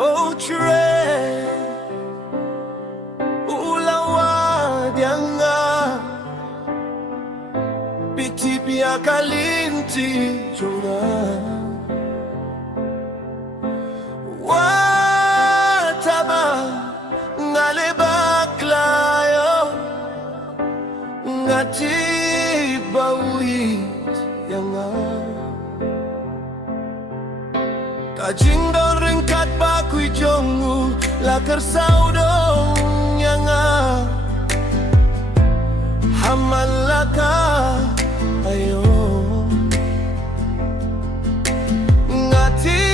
Ochre ulawa dianga pitipia kalinti jonga wataba ngale baklayo ngati bawit yanga kajingdon ringkat bakui jongu lakar saudong yanga hamalaka ayo ngati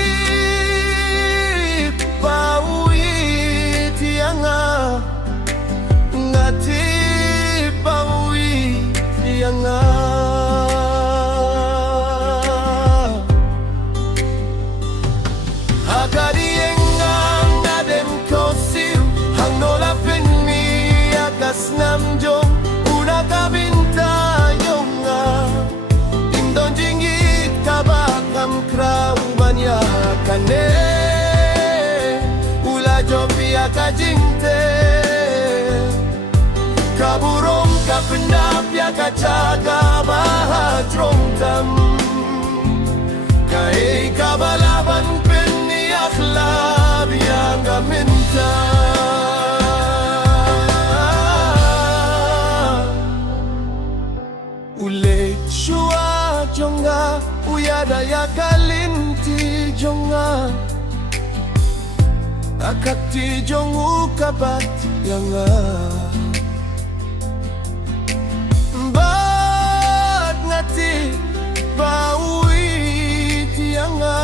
bawit yanga ngati bawit yanga namjong una kabintayong nga indon jingit kabakam kraumanya kane ula jopia kajingte kaburong kapendapya kacaga bahatrong tam kai kabalaban penni akhlab yang gaminta jonga uyada ya kalinti jonga akati jongu kabat yanga bad ngati bawit yanga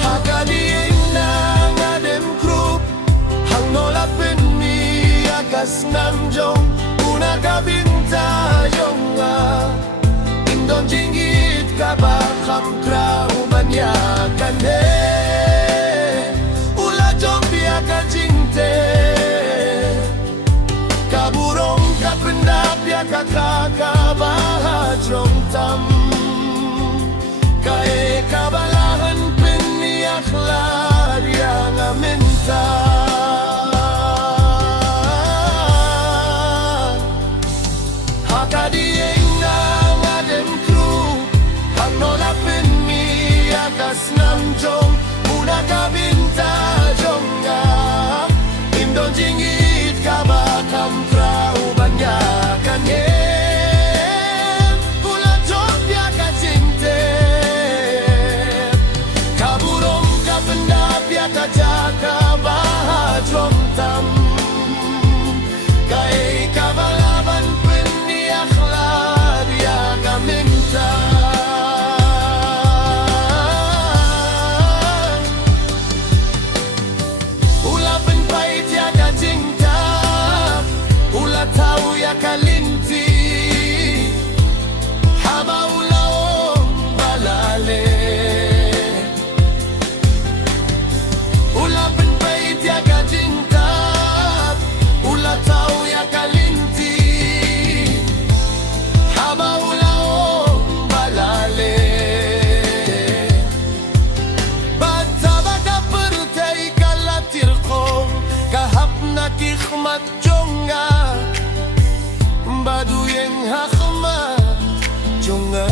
hakali ina ngadem krup hangola penni akas namjong una kabintayong nga indon jingit kabakam kraumanya kane ula jompia kajingte kaburong kapendapya kakakabahatrong tam kae kabalahan penni akhlad yang aminta namjong una kabintayong nga indon jingit kabakam kraumanya kane ula jopya kajingte kaburong kapendapya kajaka bahatrong tam kai kabalaban penni akhlad yang aminta kalinti haba ulaong balale ulapen pait ya kajinta ula tau ya kalinti haba ulaong balale bataba kapertai kalatir ko kahap na kikhmat jonga badu yang hakma jonga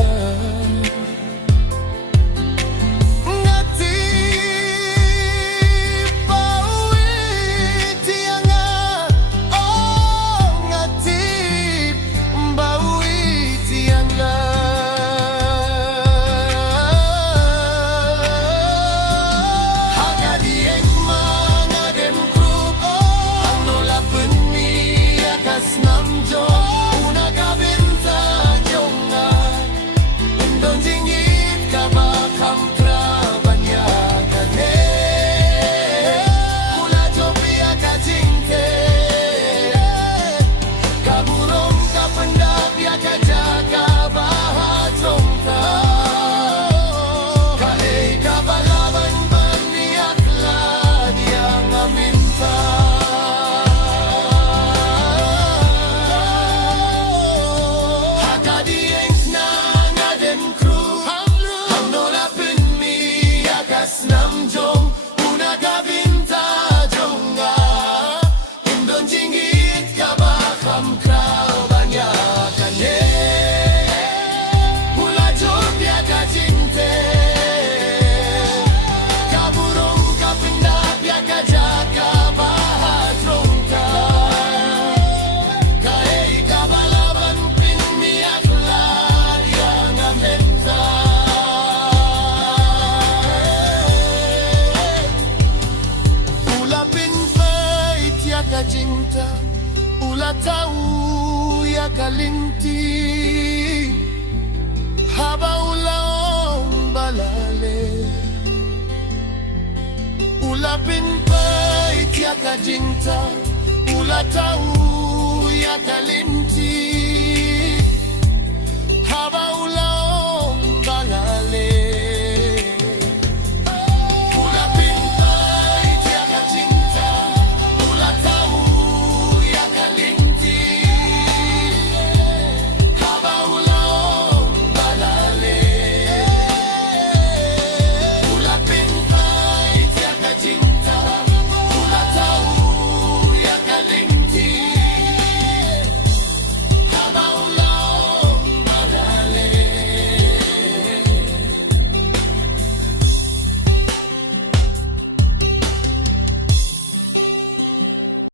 ngati bawit yanga oh ngati bawit yanga hagadi yang mangadem krup anola penni akas namjo una kabintayong nga Pinpait ya kajinta ulatau ya kalinti